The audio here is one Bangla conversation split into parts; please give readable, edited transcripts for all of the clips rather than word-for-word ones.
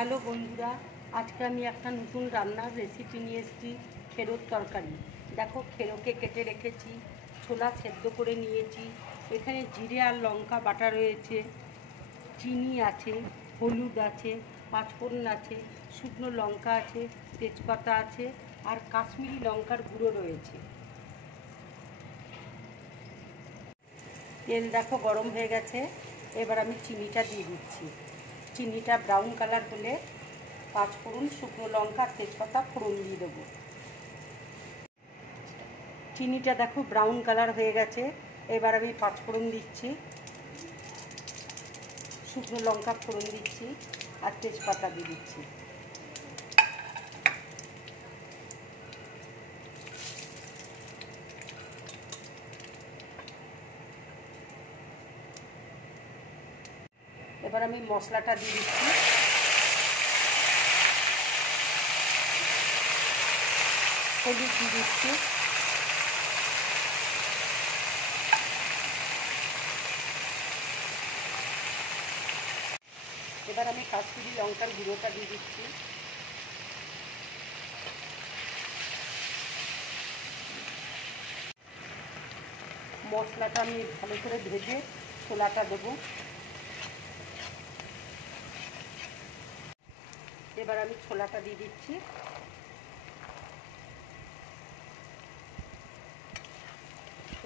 হ্যালো বন্ধুরা, আজকে আমি একটা নতুন রান্নার রেসিপি নিয়ে এসেছি। খেরোর তরকারি। দেখো, খেরোকে কেটে রেখেছি, ছোলা সেদ্ধ করে নিয়েছি, এখানে জিরে আর লঙ্কা বাটা রয়েছে, চিনি আছে, হলুদ আছে, পাঁচফোড়ন আছে, শুকনো লঙ্কা আছে, তেজপাতা আছে আর কাশ্মীরি লঙ্কার গুঁড়ো রয়েছে। তেল দেখো গরম হয়ে গেছে, এবার আমি চিনিটা দিয়ে দিচ্ছি। চিনিটা ব্রাউন কালার হলে পাঁচফোড়ন, শুকনো লঙ্কা, তেজপাতা ফোড়ন দিয়ে দেবো। চিনিটা দেখো ব্রাউন কালার হয়ে গেছে, এবার আমি পাঁচফোড়ন দিচ্ছি, শুকনো লঙ্কা ফোড়ন দিচ্ছি আর তেজপাতা দিয়ে দিচ্ছি। এবার আমি মশলাটা দিয়ে দিচ্ছি। হলুদ দিয়ে দিচ্ছি, এবার আমি কাশ্মীরি লঙ্কার গুঁড়োটা দিয়ে দিচ্ছি। মশলাটা আমি ভালো করে ভেজে ছোলাটা দেবো। এবার আমি ছোলাটা দিয়ে দিচ্ছি।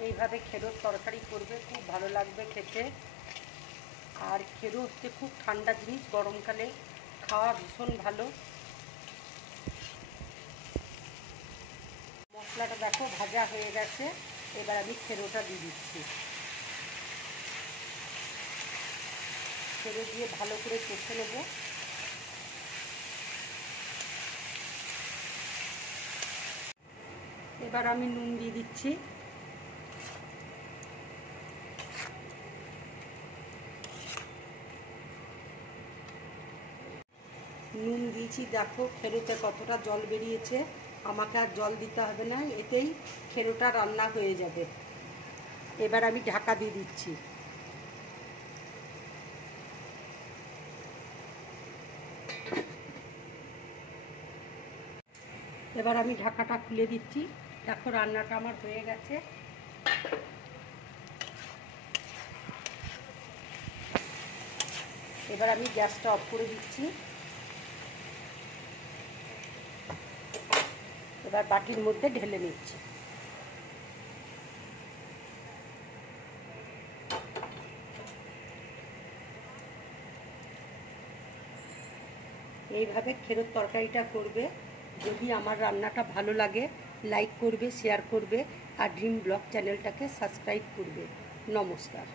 এইভাবে খেরোর তরকারি করবে, খুব ভালো লাগবে খেতে। আর খেরো হচ্ছে খুব ঠান্ডা জিনিস, গরমকালে খাওয়া ভীষণ ভালো। মশলাটা দেখো ভাজা হয়ে গেছে, এবার আমি খেরোটা দিয়ে দিচ্ছি। খেরো দিয়ে ভালো করে কষে নেব। এবার আমি নুন দিয়ে দিচ্ছি। নুন দিয়েছি, দেখো খেরোতে কতটা জল বেরিয়েছে। আমাকে আর জল দিতে হবে না, এতেই খেরোটা রান্না হয়ে যাবে। এবার আমি ঢাকা দিয়ে দিচ্ছি। এবার আমি ঢাকাটা খুলে দিচ্ছি। দেখো রান্নাটা আমার হয়ে গেছে। এবার আমি গ্যাসটা অফ করে দিচ্ছি। এবার বাটির মধ্যে ঢেলে নিচ্ছি। এইভাবে খেরোর তরকারিটা করবে। যদি আমার রান্নাটা ভালো লাগে, লাইক করবে, শেয়ার করবে আর ড্রিম ব্লগ চ্যানেলটাকে সাবস্ক্রাইব করবে। নমস্কার।